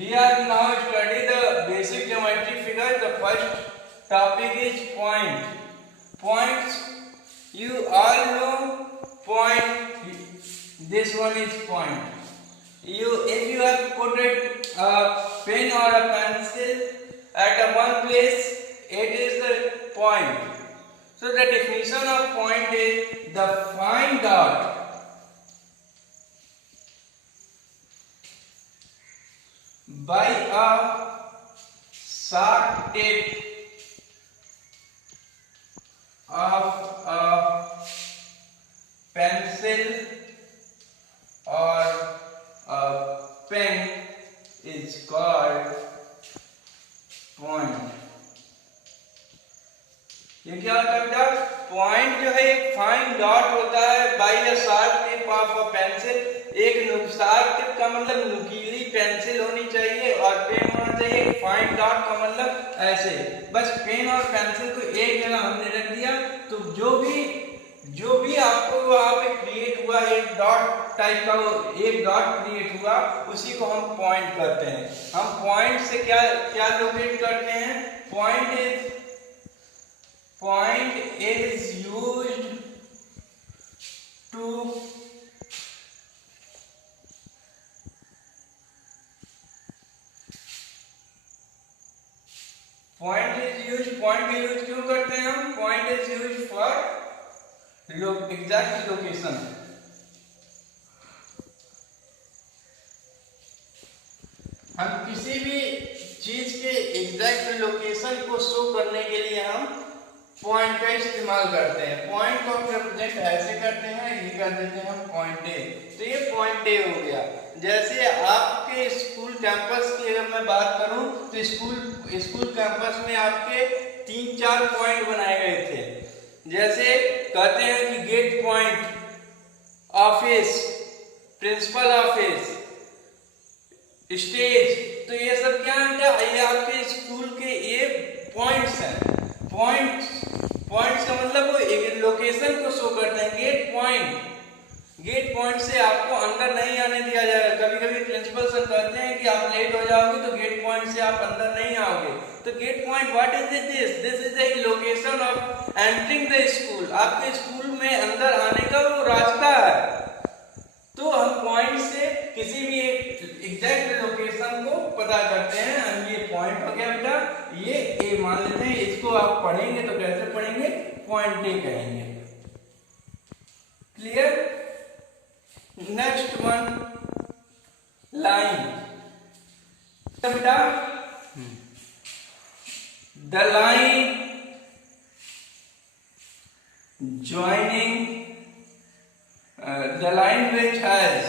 We are now study the basic geometry figure. The first topic is point. Points. You all know point. This one is point. If you have put a pen or a pencil at a one place, it is the point. So the definition of point is the fine dot by a sharp tip of a pencil or a pen is called point. ये क्या होता है बेटा? Point जो है एक fine dot होता है by a sharp tip of a pencil. एक शार्प टिप का मतलब नुकीली पेंसिल होनी चाहिए और पेन होना चाहिए. फाइन डॉट का मतलब ऐसे बस पेन और पेंसिल को एक जगह हमने रख दिया तो जो भी आपको वहां पे क्रिएट हुआ एक डॉट टाइप का एक डॉट क्रिएट हुआ उसी को हम पॉइंट करते हैं. हम पॉइंट से क्या लोकेट करते हैं? Point is used to point का यूज क्यों करते हैं हम? Point is used for exact location. हम किसी भी चीज के एग्जैक्ट लोकेशन को शो करने के लिए हम पॉइंट का इस्तेमाल करते हैं. पॉइंट को हम रिप्रेजेंट ऐसे करते हैं, ये कर देते हैं हम पॉइंट ए. तो ये पॉइंट ए हो गया. जैसे आपके स्कूल कैंपस की अगर मैं बात करूं तो स्कूल कैंपस में आपके 3-4 पॉइंट बनाए गए थे. जैसे कहते हैं कि gate point, office, principal office, stage. तो ये सब क्या है? ये आपके स्कूल के ये पॉइंट्स हैं. पॉइंट्स का मतलब वो एक लोकेशन को शो करते हैं. गेट पॉइंट से आपको अंदर नहीं आने दिया जाएगा. कभी प्रिंसिपल सर कहते हैं कि आप लेट हो जाओगे तो गेट पॉइंट से आप अंदर नहीं आओगे. तो gate point what is this is the location of entering the school. आपके स्कूल में अंदर आने का वो रास्ता है. तो हम पॉइंट से किसी भी एक एग्जैक्ट लोकेशन को पता करते हैं. हम ये पॉइंट हो गया बेटा, ये ए मान लेते हैं. इसको आप पढ़ेंगे तो कैसे पढ़ेंगे? पॉइंट ए कहेंगे. क्लियर? Next one line. बेटा the line joining the line which has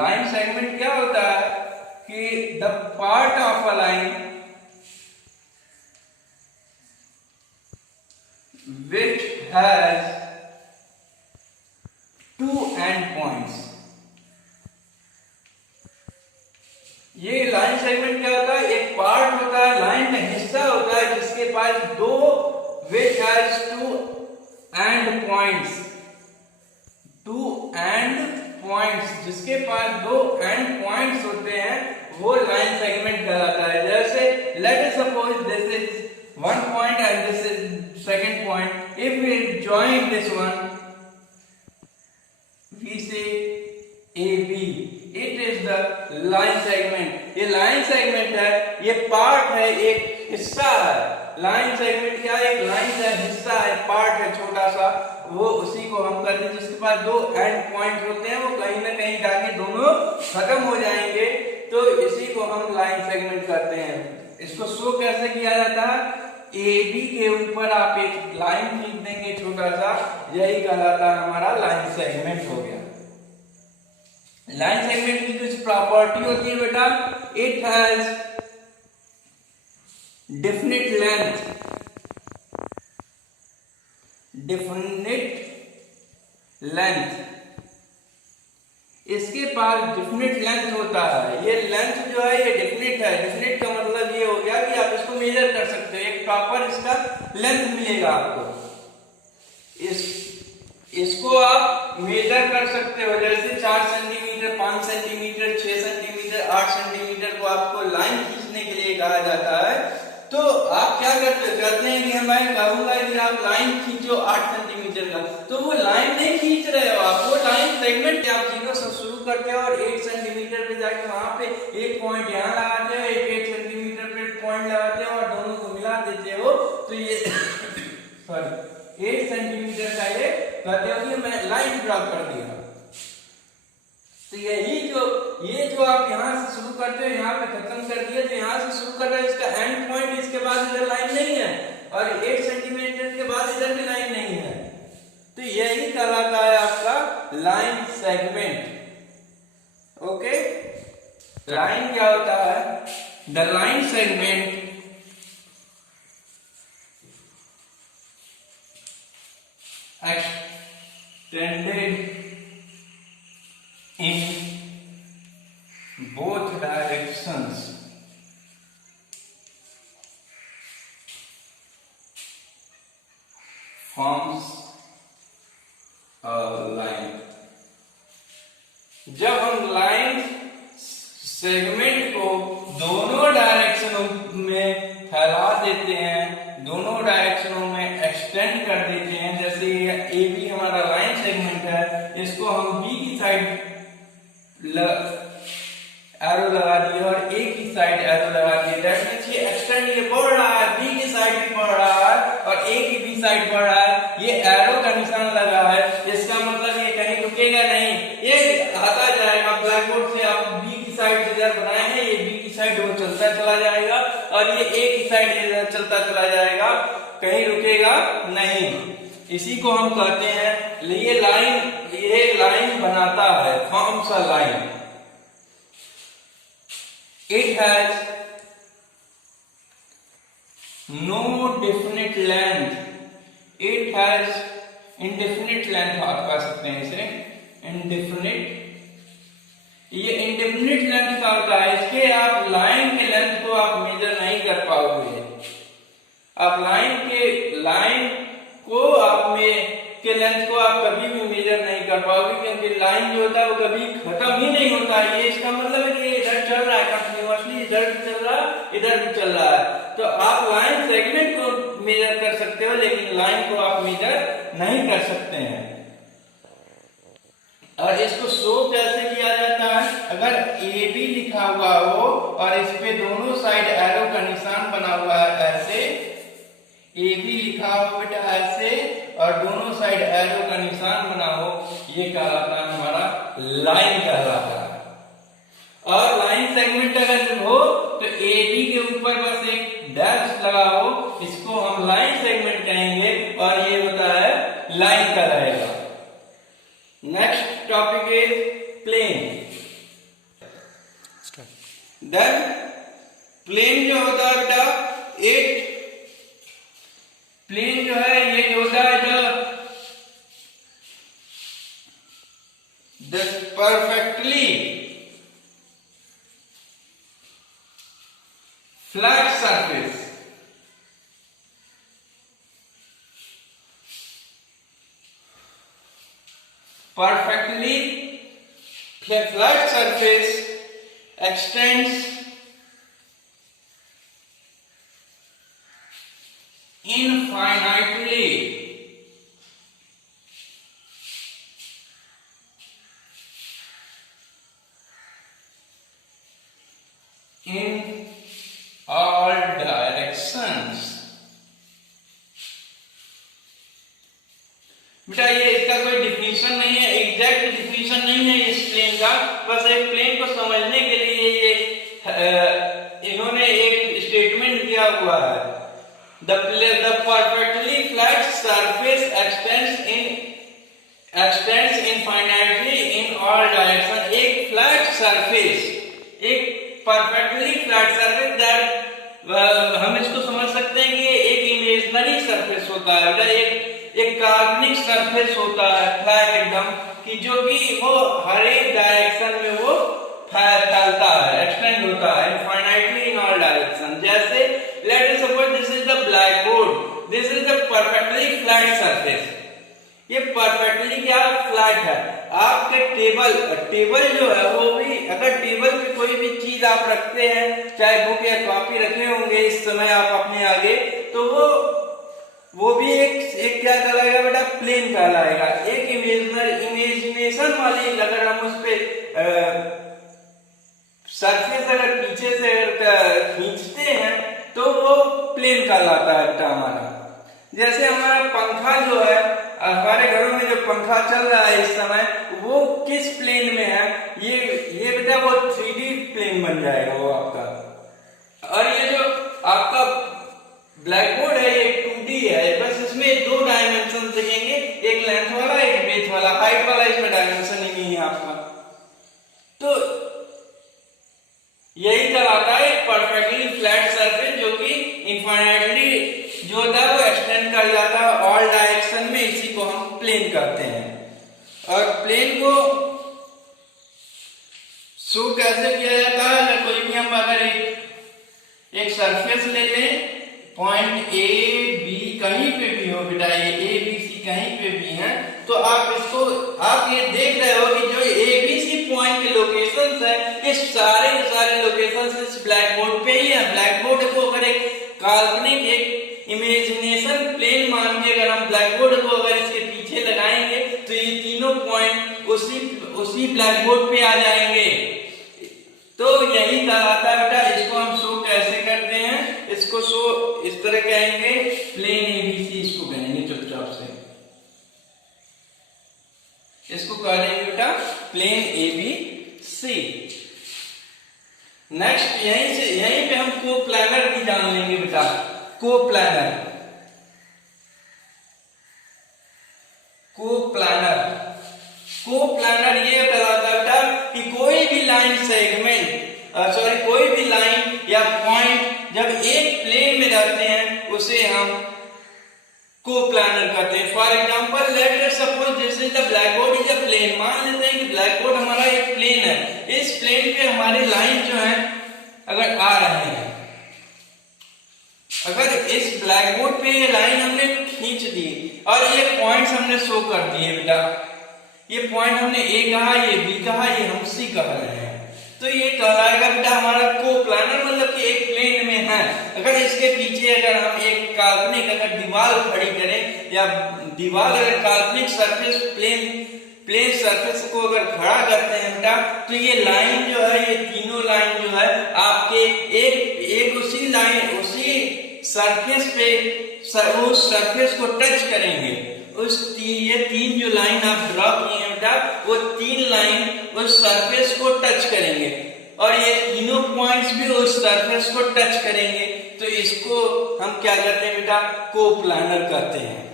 line segment क्या होता है कि the part of a line which has two end points. ये लाइन सेगमेंट क्या होता है? एक पार्ट होता है, लाइन का हिस्सा होता है जिसके पास दो which has two end points. जिसके पास दो एंड पॉइंट्स होते हैं वो लाइन सेगमेंट कहलाता है. जैसे let us suppose this is one point and this is second point. If we join this one we say AB. It is the line segment. ये line segment है, ये part है, एक हिस्सा है. लाइन सेगमेंट क्या है? एक लाइन का हिस्सा है, पार्ट है छोटा सा. वो उसी को हम कहते हैं जिसके पास दो एंड पॉइंट होते हैं, वो कहीं ना कहीं जाके दोनों खत्म हो जाएंगे. तो इसी को हम लाइन सेगमेंट करते हैं. इसको शो कैसे किया जाता है? AB के ऊपर आप एक लाइन खींच देंगे छोटा सा, यही कहलाता है हमारा लाइन सेगमेंट हो गया. लाइन सेगमेंट की कुछ प्रॉपर्टी होती है बेटा. It has definite length. इसके पास डेफिनेट लेंथ होता है. ये लेंथ जो है ये डेफिनेट है. डेफिनेट का मतलब ये हो गया कि आप इसको मेजर कर सकते हो. एक प्रॉपर इसका लेंथ मिलेगा आपको. इसको आप मेजर कर सकते हो. जैसे 4 सेंटीमीटर, 5 सेंटीमीटर, 6 सेंटीमीटर, 8 सेंटीमीटर, कहते हैं कि मैं कहूंगा कि आप लाइन खींचो 8 सेंटीमीटर का, तो वो लाइन नहीं खींच रहे हो आप, वो लाइन सेगमेंट आप 0 से शुरू करते हो और 8 सेंटीमीटर पे जाके वहां पे एक पॉइंट यहाँ लगाते हो, 1 सेंटीमीटर पे पॉइंट लगाते हो और दोनों को मिला देते हो, तो ये सॉरी 8 सेंटीमीटर का ये कहते हो कि मैं लाइन ड्रॉ कर दिया। तो यही ये जो आप यहाँ से शुरू करते हो, यहाँ पे खत्म कर दिया, तो यहाँ से शुरू कर रहे हो, इसका एंड पॉइंट इसके बाद इधर लाइन नहीं है और 8 सेंटीमीटर के बाद इधर भी लाइन नहीं है, तो यही कहलाता है आपका लाइन सेगमेंट। ओके, लाइन क्या होता है? The line segment extended in both directions forms a line। जब हम लाइन सेगमेंट को दोनों डायरेक्शनों में फैला देते हैं, दोनों डायरेक्शनों में एक्सटेंड कर देते हैं, जैसे ए बी हमारा लाइन सेगमेंट है, इसको हम बी की साइड एरो लगा दिए और ए की साइड एरो लगा दिए, दैट मींस ये एक्सटेंड ये बढ़ रहा है, बी की साइड भी बढ़ रहा है और ए की बी साइड बढ़ रहा है, ये एरो का निशान लगा है, इसका मतलब ये कहीं रुकेगा नहीं, ये आता जाएगा। ब्लैक बोर्ड से आप बी की साइड इधर बनाए हैं, ये बी की साइड वो चलता चला जाएगा और ये ए की साइड इधर चलता चला जाएगा, कहीं रुकेगा नहीं। इसी को हम कहते हैं ये लाइन बनाता है, forms a line. It has no definite length. It has indefinite length आप कह सकते हैं इसे, indefinite। ये indefinite length का होता है, इसके आप लाइन के लेंथ को आप मेजर नहीं कर पाओगे। आप लाइन के लेंथ को आप कभी भी मेजर नहीं कर पाओगे, क्योंकि लाइन जो होता है वो कभी खत्म ही नहीं होता है। ये इसका मतलब है कि इधर चल रहा है कंटिन्यूअसली, इधर भी चल रहा है, इधर भी चल रहा है। तो आप लाइन सेगमेंट को मेजर कर सकते हो, लेकिन लाइन को आप मेजर नहीं कर सकते हैं। और इसको शो कैसे किया जाता है? अगर ए बी लिखा हुआ हो और इस पे दोनों साइड एरो का निशान बना हुआ है, ऐसे ए बी लिखा हो बेटा ऐसे और दोनों साइड एरो का निशान बना हो, ये कहलाता है हमारा लाइन कहलाता है। और लाइन सेगमेंट अगर हो तो ए बी के ऊपर बस एक डैश लगा हो, इसको हम लाइन सेगमेंट कहेंगे और ये होता है लाइन का रहेगा। Next topic is plane. Then plane जो होता है बेटा, प्लेन जो है ये होता है the perfectly flat surface. Perfectly flat surface extends infinitely in all directions। बेटा ये इसका कोई डिफिनीशन नहीं है, एग्जैक्ट डिफिनीशन नहीं है इस प्लेन का, बस एक प्लेन को समझने के लिए ये इन्होंने एक स्टेटमेंट दिया हुआ है। The perfectly flat surface extends infinitely in all directions। एक फ्लैट सरफेस, एक परफेक्टली फ्लैट सरफेस, दैट हम इसको समझ सकते हैं कि एक इमेजिनरी सरफेस होता है, एक काल्पनिक सरफेस होता है फ्लैट एकदम, कि जो कि वो हर एक डायरेक्शन में वो फैलता है, एक्सटेंड होता है इनफाइनाइटली इन ऑल डायरेक्शन। जैसे let us suppose this is the black board, this is the perfectly flat surface. ये परफेक्टली क्या फ्लैट है। आपके टेबल जो है वो भी, अगर टेबल पे कोई भी चीज आप रखते हैं, चाहे बुक या कॉपी रखे होंगे इस समय आप अपने आगे, तो वो भी एक क्या कहलाएगा बेटा, प्लेन कहलाएगा। एक इमेजिनेशन वाली अगर हम उस पे सरफेस अगर पीछे से अगर खींचते हैं तो वो प्लेन कहलाता है बेटा हमारा। जैसे हमारा पंखा जो है, हमारे घरों में जो पंखा चल रहा है इस समय, वो किस प्लेन में है, ये बेटा वो 3D प्लेन बन जाएगा वो आपका। और ये जो आपका ब्लैक बोर्ड है ये 2D है, बस इसमें 2 डायमेंशन दिखेंगे, एक लेंथ वाला एक ब्रेथ वाला, हाइट वाला इसमें डायमेंशन ही नहीं है आपका। तो यही कहलाता है परफेक्टली फ्लैट सरफेस, जो कि इनफाइनाइटली जो होता है वो एक्सटेंड कर जाता है ऑल डायरेक्शन में, इसी को हम प्लेन कहते हैं। और प्लेन को शो कैसे किया जाता है, कोई भी हम अगर एक सरफेस ले लें, पॉइंट ए बी कहीं पे भी हो बेटा, ये ए बी सी कहीं पे भी है, तो आप ये देख रहे हो कि जो ए बी सी पॉइंट के लोकेशंस है, ये सारे लोकेशंस इस ब्लैक बोर्ड पे ही है। ब्लैक बोर्ड को अगर एक काल्पनिक एक इमेजिनेशन प्लेन मान के अगर हम ब्लैक बोर्ड को अगर इसके पीछे लगाएंगे तो ये तीनों पॉइंट उसी ब्लैक बोर्ड पे आ जाएंगे। तो यही कहलाता है बेटा, इसको हम शो कैसे करते हैं, इसको शो इस तरह कहेंगे, प्लेन एबीसी इसको कहेंगे चुपचाप से, इसको कहेंगे बेटा प्लेन एबीसी। नेक्स्ट यहीं पे हम कोप्लानर भी जान लेंगे बेटा। कोप्लानर ये कहलाता है बेटा कि कोई भी लाइन सेगमेंट कोई भी लाइन या पॉइंट जब एक प्लेन में रहते हैं उसे हम कोप्लानर कहते हैं। For example let us suppose this is the black board is a plane. मान लेते हैं कि ब्लैक बोर्ड हमारा एक प्लेन है, इस प्लेन पे हमारे लाइन जो है अगर आ रहे हैं, अगर इस ब्लैक बोर्ड पे ये लाइन हमने खींच दी और ये पॉइंट्स हमने शो कर दिए बेटा, ये पॉइंट हमने ए कहा, ये बी कहा, ये हम सी कह रहे हैं, तो ये कहलाएगा बेटा हमारा कोप्लानर, मतलब कि एक प्लेन में है। अगर इसके पीछे अगर हम एक काल्पनिक अगर दीवार खड़ी करें या दीवार अगर काल्पनिक सरफेस प्लेन सरफेस को अगर खड़ा करते हैं बेटा, तो ये लाइन जो है, ये तीनों लाइन जो है आपके एक उसी सरफेस पे उस सरफेस को टच करेंगे। ये तीन जो लाइन आप ड्रॉ किए हैं बेटा, वो 3 लाइन उस सरफेस को टच करेंगे और ये तीनों पॉइंट्स भी उस सरफेस को टच करेंगे, तो इसको हम क्या कहते हैं बेटा, कोप्लानर कहते हैं।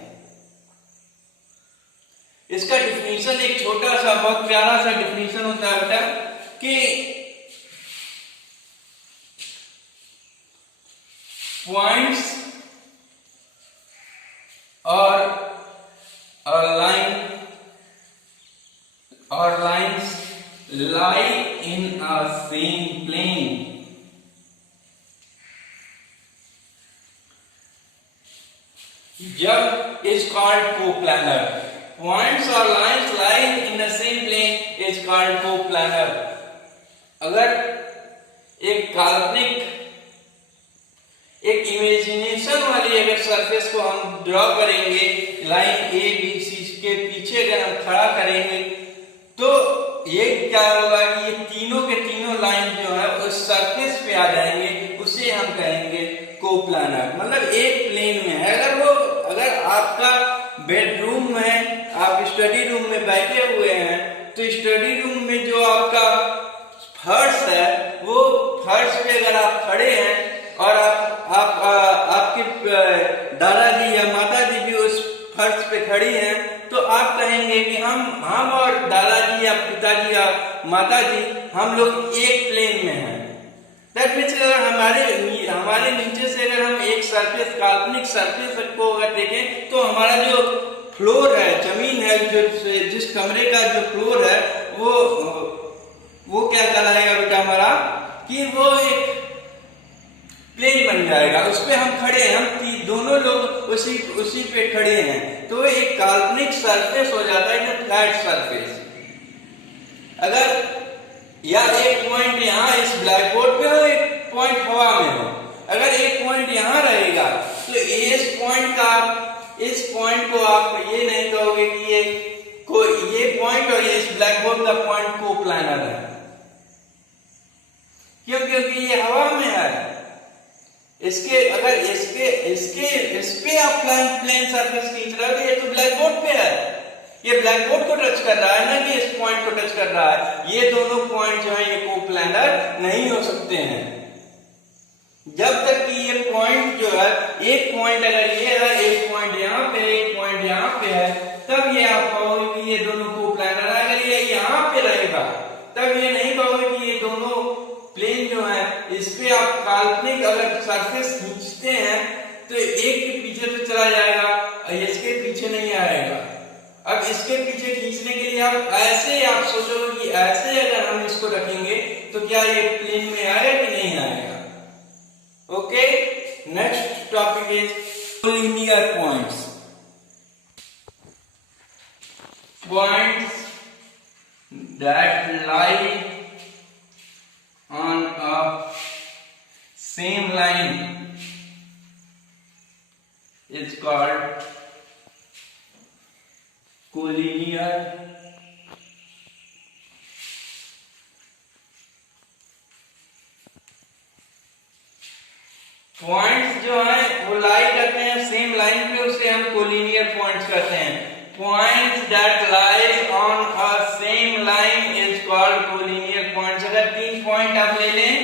इसका डिफिनीशन एक छोटा सा बहुत प्यारा सा डिफिनीशन होता है बेटा कि पॉइंट्स और lines lie in a same plane जब is called coplanar। Points or lines lie in the same plane is called coplanar। अगर एक काल्पनिक एक इमेजिनेशन वाली अगर सरफेस को हम ड्रॉ करेंगे, लाइन ए बी सी के पीछे अगर हम खड़ा करेंगे, तो ये क्या होगा कि ये तीनों के तीनों लाइन जो है उस सरफेस पे आ जाएंगे, उसे हम कहेंगे कोप्लानर। मतलब एक प्लेन में है। अगर आपका बेडरूम में आप स्टडी रूम में बैठे हुए हैं, तो स्टडी रूम में जो आपका फर्श है, वो फर्श पे अगर आप खड़े हैं और आपके दादाजी या माताजी भी उस फर्श पे खड़ी हैं, तो आप कहेंगे कि हम और दादाजी या पिताजी या माताजी हम लोग एक प्लेन में हैं। दैट मीन्स अगर हमारे नीचे से अगर हम एक सरफेस काल्पनिक सरफेस को अगर देखें, तो हमारा जो फ्लोर है, जमीन है, जो जिस कमरे का जो फ्लोर है, वो क्या कहलाएगा बेटा हमारा, कि वो एक प्लेन बन जाएगा। उस पे हम खड़े हैं, हम दोनों लोग उसी पे खड़े हैं, तो एक काल्पनिक सरफेस हो जाता है, फ्लैट सरफेस। अगर या एक पॉइंट यहाँ इस ब्लैक बोर्ड पे हो, एक पॉइंट हवा में हो, अगर एक पॉइंट यहाँ रहेगा तो इस पॉइंट को आप ये नहीं कहोगे कि ये पॉइंट और ये इस ब्लैक बोर्ड का पॉइंट को प्लानर है। क्यों? क्योंकि ये हवा में है। अगर इस पे आप प्लेन सरफेस खींच रहे हो तो ये तो ब्लैक बोर्ड पे है, ये ब्लैक बोर्ड को टच कर रहा है ना कि इस पॉइंट को टच कर रहा है। ये दोनों पॉइंट जो है ये कोप्लानर नहीं हो सकते हैं जब तक कि ये पॉइंट जो है, एक पॉइंट अगर ये है, एक पॉइंट यहाँ पे, एक पॉइंट यहाँ पे है, तब ये आप कहोगे कि ये दोनों कोप्लानर। अगर ये यहाँ पे रहेगा तब ये नहीं कहोगे कि ये दोनों प्लेन जो है इस पे आप काल्पनिक अगर सरफेस खींचते हैं तो एक के पीछे तो चला जाएगा और इसके पीछे नहीं आएगा। अब इसके पीछे खींचने के लिए आप सोचोगे कि ऐसे अगर हम इसको रखेंगे तो क्या ये प्लेन में आएगा कि नहीं आएगा। Okay, next topic is collinear points that lie on a same line is called collinear points जो है वो लाई करते हैं सेम लाइन पे, उसे हम कोलिनियर पॉइंट्स कहते हैं। Points that lies on a same line is called collinear points. अगर 3 पॉइंट आप ले लें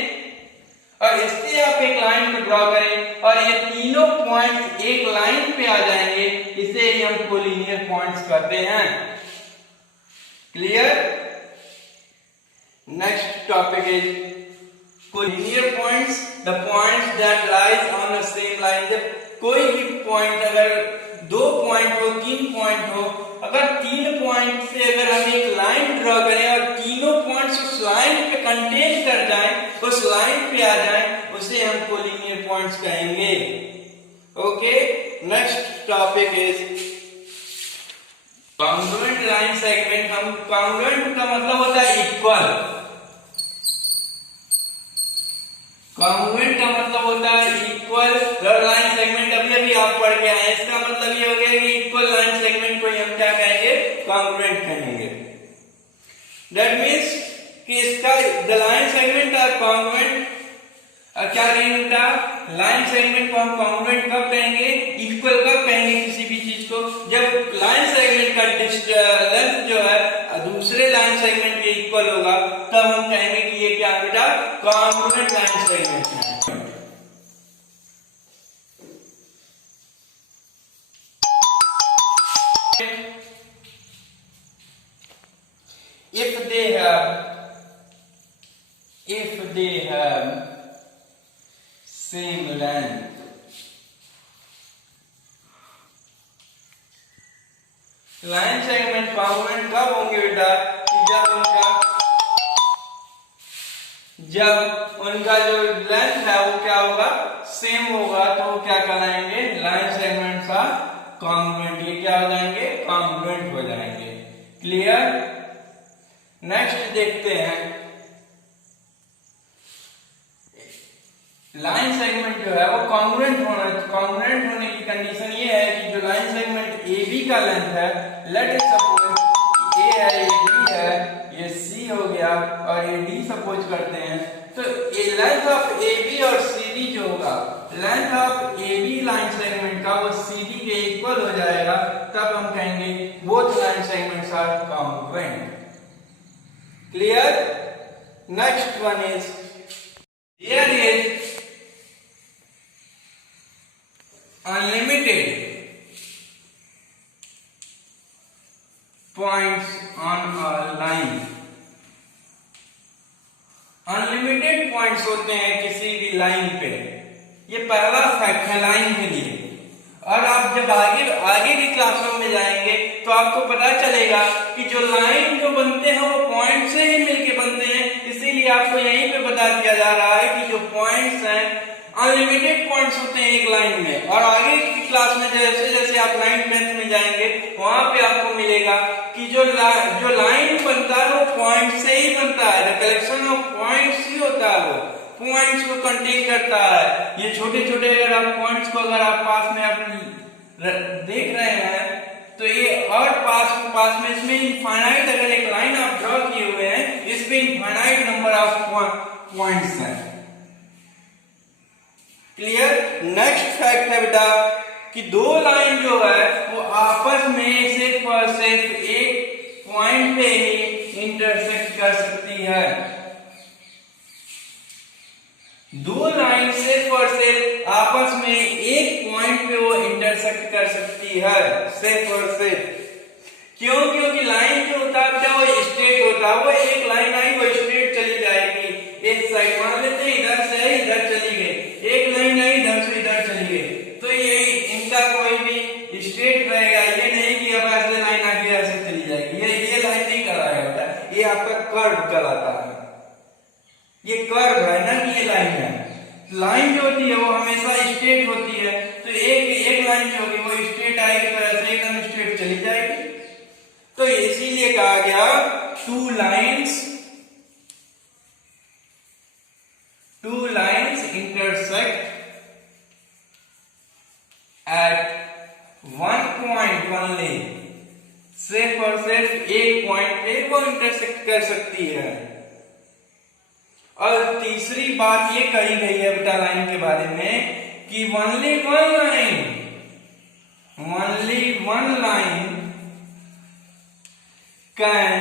और इससे आप एक लाइन को ड्रॉ करें और ये तीनों पॉइंट्स एक लाइन पे आ जाएंगे, इसे ही हम कोलिनियर पॉइंट्स कहते हैं। Clear? Next topic is collinear points, the points that lies on the same line. जब कोई भी पॉइंट, अगर 2 पॉइंट हो, 3 पॉइंट हो, अगर 3 पॉइंट से अगर हम एक लाइन ड्रॉ करें और तीनों पॉइंट्स उस लाइन पे कंटेन कर जाएं, उस लाइन पे आ जाएं, उसे हम कोलिनियर पॉइंट्स कहेंगे। Okay, next topic is congruent line segment. हम कॉन्ग्रुएंट का मतलब होता है इक्वल, कॉन्ग्रुएंट का मतलब होता है इक्वल लाइन सेगमेंट। अभी आप पढ़ के आए, इसका मतलब ये हो गया कि इक्वल लाइन सेगमेंट को हम क्या कहेंगे? कॉन्ग्रुएंट कहेंगे। दैट मींस कि इसका the line segment are congruent. क्या कहेंगे बेटा? लाइन सेगमेंट को हम कॉन्ग्रुएंट कब कहेंगे? इक्वल कब कहेंगे किसी भी चीज को? जब लाइन सेगमेंट का लेंथ जो है दूसरे लाइन सेगमेंट के इक्वल होगा, तब हम कहेंगे कि ये क्या बेटा? कॉन्ग्रुएंट लाइन सेगमेंट है। if they have same length, line segment congruent कब होंगे बेटा? जब उनका जो लेंथ है वो क्या होगा? सेम होगा, तो वो क्या कहलाएंगे? लाइन सेगमेंट का कॉन्ग्रुएंट। ये क्या हो जाएंगे? कॉन्ग्रुएंट हो जाएंगे। क्लियर? नेक्स्ट देखते हैं, लाइन सेगमेंट जो है वो कॉन्ग्रुएंट होने की कंडीशन ये है कि जो लाइन सेगमेंट AB का लेंथ है, लेट इट सपोज A है, ये B है, ये C हो गया और ये D सपोज करते हैं, तो ये लेंथ ऑफ AB और CD जो होगा, length of AB line segment का वो CD के इक्वल हो जाएगा, तब हम कहेंगे both line segments are congruent. Clear? Next one is here is unlimited points on a line। Unlimited points होते हैं किसी भी लाइन पे, ये पहला फैक्ट है लाइन के लिए। और आप जब आगे की क्लासों में जाएंगे तो आपको पता चलेगा कि जो लाइन जो बनते हैं वो पॉइंट से ही मिलके बनते हैं। इसीलिए आपको यहीं पे बता दिया जा रहा है कि जो पॉइंट्स हैं अनलिमिटेड पॉइंट्स होते हैं एक लाइन में। और आगे की क्लास में जैसे जैसे आप लाइन लेंथ में जाएंगे वहां पे आपको मिलेगा कि जो लाइन बनता है वो पॉइंट से ही बनता है। द कलेक्शन ऑफ पॉइंट्स ही होता है, वो पॉइंट्स को कंटेन करता है। ये छोटे छोटे अगर आप पॉइंट्स को अगर आप पास में आप देख रहे हैं तो ये और पास में इसमें इनफाइनाइट अगर एक लाइन आप ड्रॉ किए हुए हैं इसमें इनफाइनाइट नंबर ऑफ पॉइंट्स हैं। क्लियर। नेक्स्ट फैक्ट है बेटा कि दो लाइन जो है वो आपस में सिर्फ और सिर्फ एक पॉइंट पे ही इंटरसेक्ट कर सकती है। दो लाइन सिर्फ और सिर्फ आपस में एक पॉइंट पे वो इंटरसेक्ट कर सकती है, सिर्फ और सिर्फ। क्यों? क्योंकि लाइन जो होता है वो स्ट्रेट होता है। वो एक लाइन आई वो स्ट्रेट चली जाएगी एक साइड, मान लेते हैं इधर से इधर चली गई, एक लाइन आई इधर से इधर चली गई, तो ये इनका कोई भी स्ट्रेट रहेगा। ये नहीं कि अब ऐसे लाइन आगे ऐसे चली जाएगी, ये लाइन नहीं कराएगा, ये आपका कर्व कहलाता है। ये कर्व है ना कि ये लाइन है। लाइन जो होती है वो हमेशा स्ट्रेट होती है, तो एक लाइन जो होगी वो स्ट्रेट आएगी तो ऐसे एकदम स्ट्रेट चली जाएगी। तो इसीलिए कहा गया two lines intersect at one point only. सिर्फ और सिर्फ एक पॉइंट पे वो इंटरसेक्ट कर सकती है। और तीसरी बात ये कही गई है बेटा लाइन के बारे में कि only one line can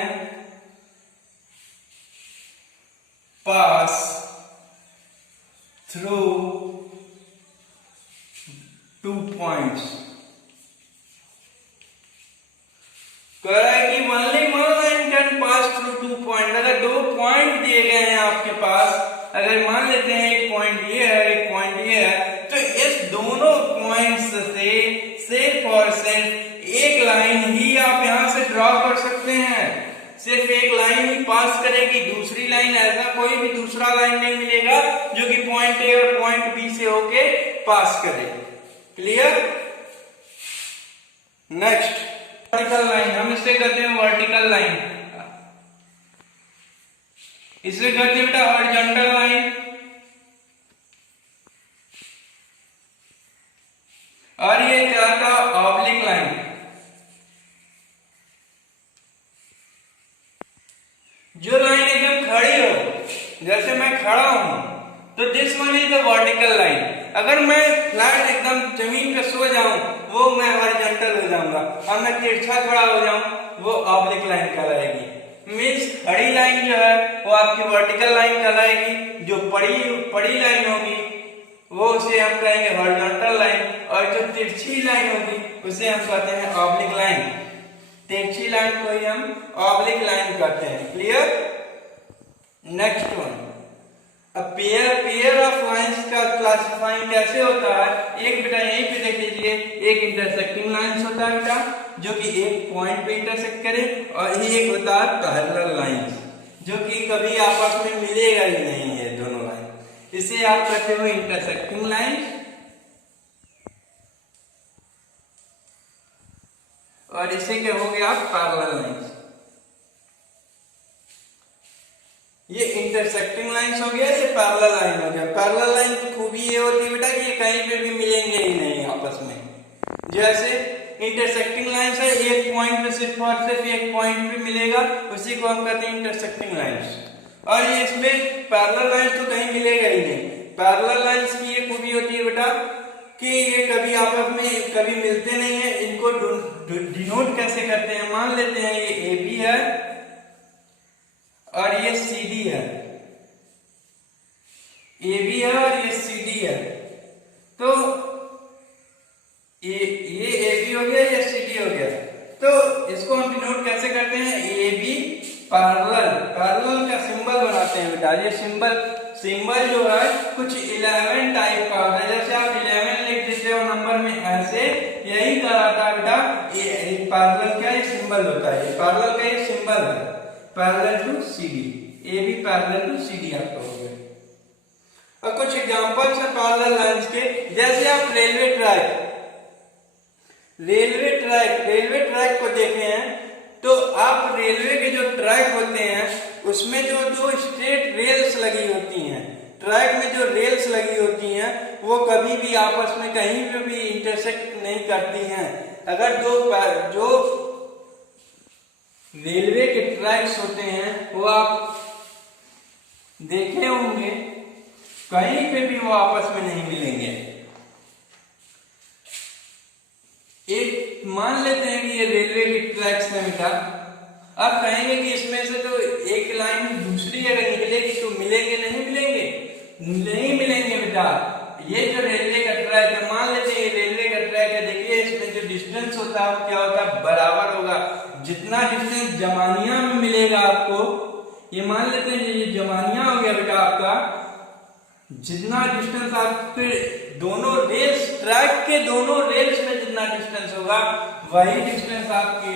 pass through two points. कह रहा है कि only one line can pass through two point. अगर दो पॉइंट दिए गए हैं आपके पास, अगर मान लेते हैं एक पॉइंट ये है एक पॉइंट ये है, तो इस दोनों पॉइंट्स से सिर्फ और सिर्फ एक लाइन ही आप यहां से ड्रॉ कर सकते हैं। सिर्फ एक लाइन ही पास करेगी, दूसरी लाइन ऐसा कोई भी दूसरा लाइन नहीं मिलेगा जो कि पॉइंट ए और पॉइंट बी से होके पास करे। क्लियर। नेक्स्ट वर्टिकल लाइन, हम इससे कहते हैं वर्टिकल लाइन, इसे कहते हैं बेटा हॉरिजॉन्टल लाइन, और ये कहता ऑब्लिक लाइन। जो लाइन एकदम खड़ी हो, जैसे मैं खड़ा हूं तो this one is the vertical line. अगर मैं फ्लैट एकदम जमीन पे सो जाऊं वो मैं हॉरिजॉन्टल हो जाऊंगा, और मैं तिरछा खड़ा हो जाऊं वो ऑब्लिक लाइन कहलाएगी। मीन्स खड़ी लाइन जो है वो आपकी वर्टिकल लाइन कहलाएगी, जो पड़ी लाइन होगी वो उसे हम कहेंगे हॉरिजॉन्टल लाइन, और जो तिरछी लाइन होगी उसे हम कहते हैं ऑब्लिक लाइन। तिरछी लाइन को ही हम ऑब्लिक लाइन कहते हैं। क्लियर। नेक्स्ट वन, अब पेयर ऑफ लाइंस का क्लासिफाइंग कैसे होता है। एक बेटा यहीं पे देख लीजिए, एक इंटरसेक्टिंग लाइंस होता है बेटा जो कि एक पॉइंट पे इंटरसेक्ट करे, और एक होता है पैरेलल लाइंस जो कि कभी आपस में मिलेगा ही नहीं है दोनों लाइन, इसे आप कहते हो इंटरसेक्टिंग लाइंस। और इसे क्या हो गया पैरेलल लाइंस। ये इंटरसेक्टिंग लाइंस हो गया, ये पैरेलल लाइन हो गया। पैरेलल लाइन की खूबी ये होती है बेटा कि ये कहीं पे भी मिलेंगे ही नहीं आपस में। जैसे इंटरसेक्टिंग लाइंस है, एक पॉइंट पे सिर्फ और सिर्फ एक पॉइंट पे मिलेगा, उसी को हम कहते हैं इंटरसेक्टिंग लाइंस। और ये इसमें पैरेलल लाइंस तो कहीं मिलेगा ही नहीं। पैरेलल लाइंस की ये खूबी होती है बेटा कि ये कभी आपस में कभी मिलते नहीं है। इनको डिनोट कैसे करते हैं, मान लेते हैं ये ए बी है और ये सी डी है, ए बी है और ये सी डी है, तो ये ए बी हो गया, ये सी डी हो गया। तो इसको हम डिनोट कैसे करते हैं, ए बी पैरेलल। पैरेलल का सिंबल बनाते हैं बेटा। ये सिंबल जो है कुछ 11 टाइप का होता है। जैसे आप 11 लिख देते हो नंबर में ऐसे, यही कहलाता है बेटा ये पैरेलल का ये सिंबल होता है। पैरेलल का ये सिंबल है, parallel to CD, A B parallel to CD आपका हो गया। और कुछ एग्जांपल्स हैं पैरेलल लाइंस के, जैसे आप रेलवे ट्रैक को देखे हैं तो आप रेलवे के जो ट्रैक होते हैं उसमें जो दो स्ट्रेट रेल्स लगी होती हैं, ट्रैक में जो रेल्स लगी होती हैं वो कभी भी आपस में कहीं पे भी इंटरसेक्ट नहीं करती हैं। अगर जो रेलवे के ट्रैक्स होते हैं वो आप देखे होंगे, कहीं पे भी वो आपस में नहीं मिलेंगे। एक मान लेते हैं कि ये रेलवे के ट्रैक्स हैं बेटा, आप कहेंगे कि इसमें से तो एक लाइन दूसरी अगर निकलेगी तो मिलेंगे नहीं मिलेंगे? नहीं मिलेंगे बेटा। ये जो रेलवे का ट्रैक है, मान लेते हैं ये रेलवे का ट्रैक है, देखिए इसमें जो डिस्टेंस होता है वो क्या होता है, बराबर होगा। जितना डिस्टेंस जमानिया में मिलेगा आपको, ये मान लेते हैं ये जमानिया हो गया बेटा आपका, जितना डिस्टेंस आपके दोनों रेल्स, ट्रैक के दोनों रेल्स में जितना डिस्टेंस होगा वही डिस्टेंस आपके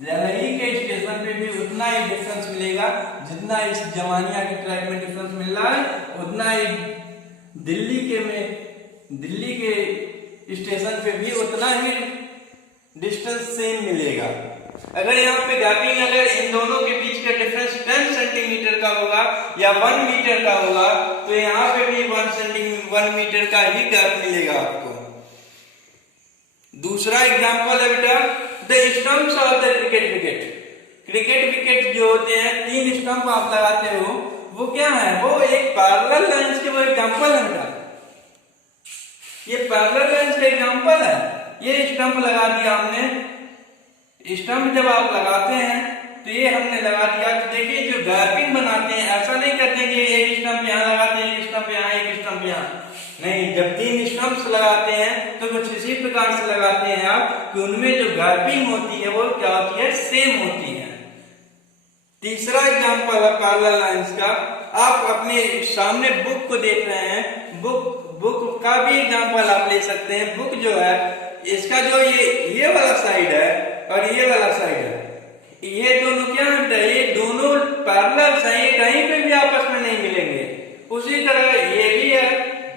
दिल्ली के स्टेशन पे भी उतना ही डिफरेंस मिलेगा। जितना इस जमानिया के ट्रैक में डिफरेंस मिल रहा है उतना ही दिल्ली के स्टेशन पे भी उतना ही डिस्टेंस सेम मिलेगा। अगर यहाँ पे गैपिंग, अगर इन दोनों के बीच का डिफरेंस 10 सेंटीमीटर का होगा या 1 मीटर का होगा तो यहाँ पे भी 1 मीटर का ही गैप मिलेगा आपको। दूसरा एग्जांपल है बेटा, the stumps of the cricket wicket. Cricket wicket जो होते हैं 3 स्टंप आप लगाते हो, वो क्या है, वो एक पैरेलल लाइंस के वो एग्जांपल है बेटा। ये पैरेलल लाइंस का एग्जांपल है। ये स्टंप लगा दिया हमने, स्टंप जब आप लगाते हैं तो ये हमने लगा दिया, तो देखिए जो गैपिंग बनाते हैं ऐसा नहीं करते कि एक स्टंप यहाँ लगाते हैं, एक स्टंप यहाँ, एक स्टंप यहाँ, नहीं। जब 3 स्टंप्स लगाते हैं तो कुछ इसी प्रकार से लगाते हैं आप कि उनमें जो गैपिंग होती है वो क्या होती है, सेम होती है। तीसरा एग्जांपल है पैरेलल लाइंस का। आप अपने सामने बुक को देख रहे हैं, बुक का भी एग्जांपल आप ले सकते हैं। बुक जो है इसका जो ये वाला साइड है और ये वाला साइड है, ये दोनों क्या है, ये दोनों पैरेलल हैं, ये कहीं पे भी आपस में नहीं मिलेंगे। उसी तरह ये भी है,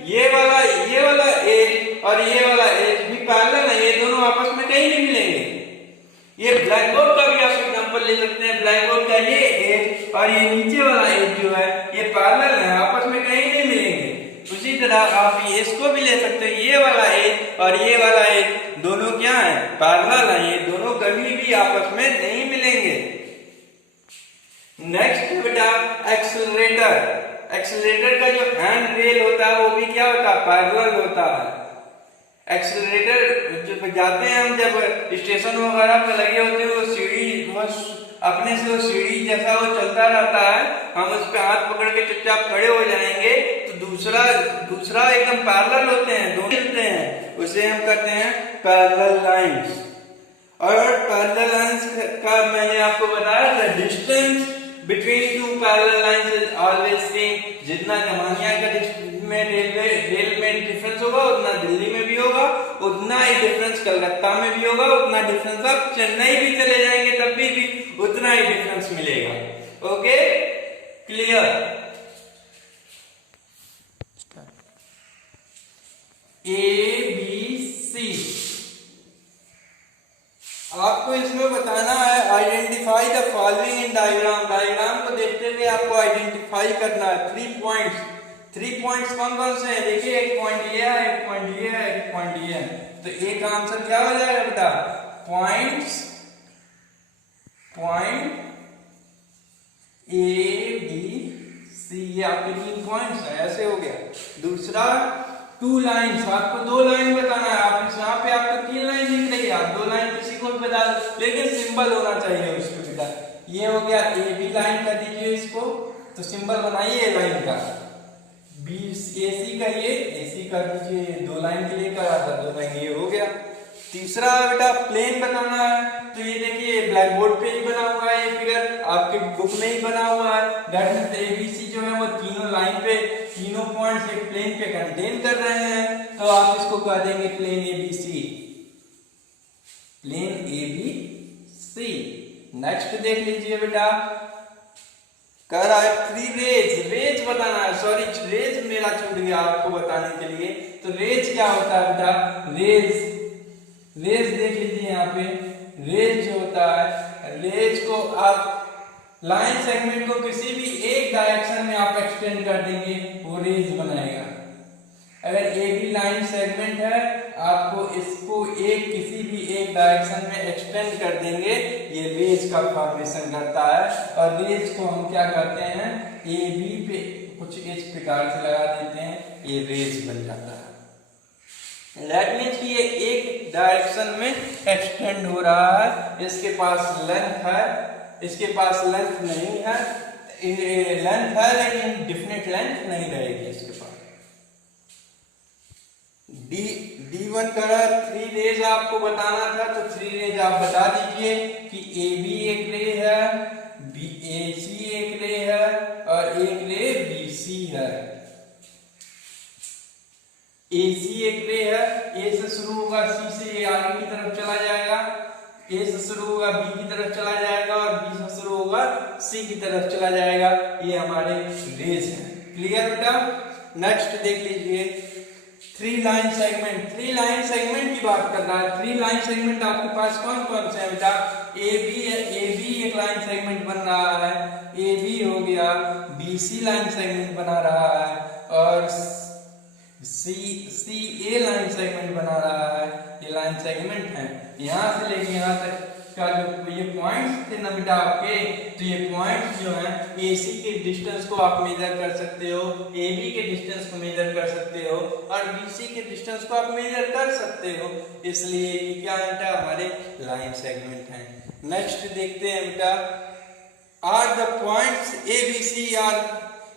ये वाला एज और ये वाला एज भी पैरेलल है, ये दोनों आपस में कहीं नहीं मिलेंगे। ये ब्लैक बोर्ड का भी आप एग्जांपल ले सकते हैं। ब्लैक बोर्ड का ये एज और ये नीचे वाला एज जो है ये पैरेलल है, आपस में कहीं नहीं मिलेंगे। उसी तरह आप इसको भी ले सकते हैं, ये वाला एज और ये वाला एज दोनों क्या है, पैरेलल है, ये दोनों कभी भी आपस में नहीं मिलेंगे। नेक्स्ट बेटा एक्सेलरेटर। एक्सेलरेटर का जो हैंड रेल होता है वो भी क्या होता है, पैरेलल होता है। एक्सेलरेटर जब जाते हैं हम, जब स्टेशन वगैरह पर लगे होते हैं, वो सीढ़ी अपने से वो सीढ़ी जैसा वो चलता रहता है, हम उस पे हाथ पकड़ के चुपचाप खड़े हो जाएंगे तो दूसरा एकदम पैरेलल होते हैं, दोनों मिलते हैं, उसे हम कहते हैं पैरेलल लाइंस। और पैरेलल लाइंस का मैंने आपको बताया था, distance between 2 parallel lines is always same. जितना जमानिया का रेल में डिफरेंस होगा उतना दिल्ली में भी होगा, उतना ही डिफरेंस कलकत्ता में भी होगा, उतना डिफरेंस आप चेन्नई भी चले जाएंगे तब भी उतना ही डिफरेंस मिलेगा। Okay, clear. ABC आपको इसमें बताना है, identify the following in diagram. Diagram को देखते हुए आपको आइडेंटिफाई करना है 3 पॉइंट्स। 3 पॉइंट्स कौन कौन से हैं, देखिए एक पॉइंट ये है, एक पॉइंट ये है, एक पॉइंट ये है। तो ए का आंसर क्या हो जाएगा बेटा, पॉइंट ABC, ये आपके 3 पॉइंट्स है, ऐसे हो गया। दूसरा 2 लाइन्स, आपको 2 लाइन बताना है। आप यहाँ पे आपको 3 लाइन दिख रही है, आप 2 लाइन किसी को भी बता दो, लेकिन सिंबल होना चाहिए उसको बेटा। ये हो गया AB लाइन कर दीजिए इसको, तो सिंबल बनाइए लाइन का। AC का ये AC कर दीजिए, 2 लाइन के लिए करा था, 2 लाइन ये हो गया। तीसरा बेटा प्लेन बनाना है, तो ये देखिए ब्लैक बोर्ड पे ही बना हुआ है, ये फिगर आपके बुक में ही बना हुआ है। दैट मींस ABC जो है वो तीनों लाइन पे, तीनों पॉइंट्स एक प्लेन पे कंटेन कर रहे हैं, तो आप इसको कह देंगे plane ABC, plane ABC। Next देख लीजिए बेटा, कह रहा है 3 रेज बताना है। सॉरी, रेज मेरा छूट गया आपको बताने के लिए। तो रेज क्या होता है बेटा, रेज देख लीजिए यहाँ पे। रेज जो होता है, रेज को आप लाइन सेगमेंट को किसी भी एक डायरेक्शन में आप एक्सटेंड कर देंगे, वो रेज बनाएगा। अगर ए बी लाइन सेगमेंट है, आपको इसको एक किसी भी एक डायरेक्शन में एक्सटेंड कर देंगे, ये रेज का फॉर्मेशन करता है। और रेज को हम क्या करते हैं, ए बी पे कुछ इस प्रकार से लगा देते हैं, ये रेज बन जाता है। दैट मीन्स कि ये एक डायरेक्शन में एक्सटेंड हो रहा है, इसके पास लेंथ है, इसके पास लेंथ नहीं है, लेंथ है लेकिन डिफिनिट लेंथ नहीं रहेगी इसके पास। D1 का 3 रेज आपको बताना था, तो 3 रेज आप बता दीजिए कि AB एक रे है, AC एक रे है और एक रे BC है। AC एक रे है, A से शुरू होगा, C से ये आगे की तरफ चला जाएगा, A से शुरू होगा B की तरफ चला जाएगा और B से शुरू होगा C की तरफ चला जाएगा। ये हमारे रेज हैं। क्लियर बेटा? नेक्स्ट देख लीजिए, 3 लाइन सेगमेंट। 3 लाइन सेगमेंट की बात कर रहा है। 3 लाइन सेगमेंट आपके पास कौन कौन से हैं बेटा? AB एक लाइन सेगमेंट बन रहा है, AB हो गया, BC लाइन सेगमेंट बना रहा है और CA लाइन सेगमेंट बना रहा है। ये लाइन सेगमेंट है। यहाँ से लेके यहाँ तक का जो ये पॉइंट्स थे ना बेटा आपके, तो ये पॉइंट्स जो हैं AC के डिस्टेंस को आप मेजर कर सकते हो, AB के डिस्टेंस को मेजर कर सकते हो और BC के डिस्टेंस को आप मेजर कर सकते हो। इसलिए ये क्या है बेटा, हमारे लाइन सेगमेंट हैं। नेक्स्ट देखते हैं बेटा, are the points ABC are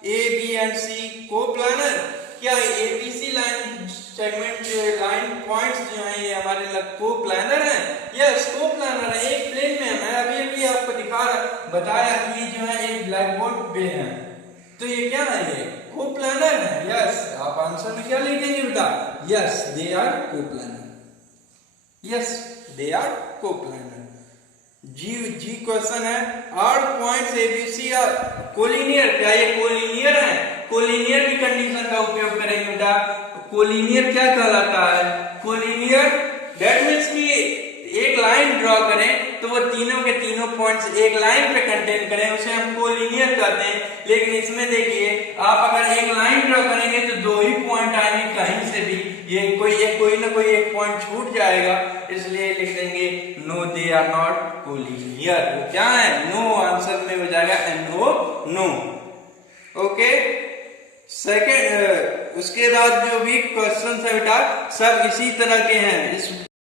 A, B and C coplanar? क्या ABC लाइन सेगमेंट जो है, लाइन पॉइंट्स जो हैं, ये हमारे कोप्लानर हैं? यस, कोप्लानर है, एक प्लेन में है। मैं अभी आपको बताया कि ये जो है एक ब्लैक बोर्ड पे है, तो ये क्या है, ये कोप्लानर है। यस, आप आंसर में क्या लिखेंगे बेटा? Yes, they are coplanar. Yes, they are coplanar. जी क्वेश्चन है, are points ABC are collinear? क्या ये कोलिनियर है? कोलिनियर की कंडीशन का उपयोग करेंगे बेटा। कोलिनियर क्या कहलाता है? कोलिनियर दैट मीन्स कि एक लाइन ड्रॉ करें तो वो तीनों के तीनों पॉइंट्स एक लाइन पे कंटेन करें, उसे हम कोलिनियर कहते हैं। लेकिन इसमें देखिए, आप अगर एक लाइन ड्रॉ करेंगे तो 2 ही पॉइंट आएंगे कहीं से भी, ये कोई ना कोई एक पॉइंट छूट जाएगा, इसलिए लिख देंगे no, they are not collinear. वो क्या है? नो, आंसर में हो जाएगा NO, नो। ओके, सेकेंड, उसके बाद जो भी क्वेश्चन है बेटा सब इसी तरह के हैं। इस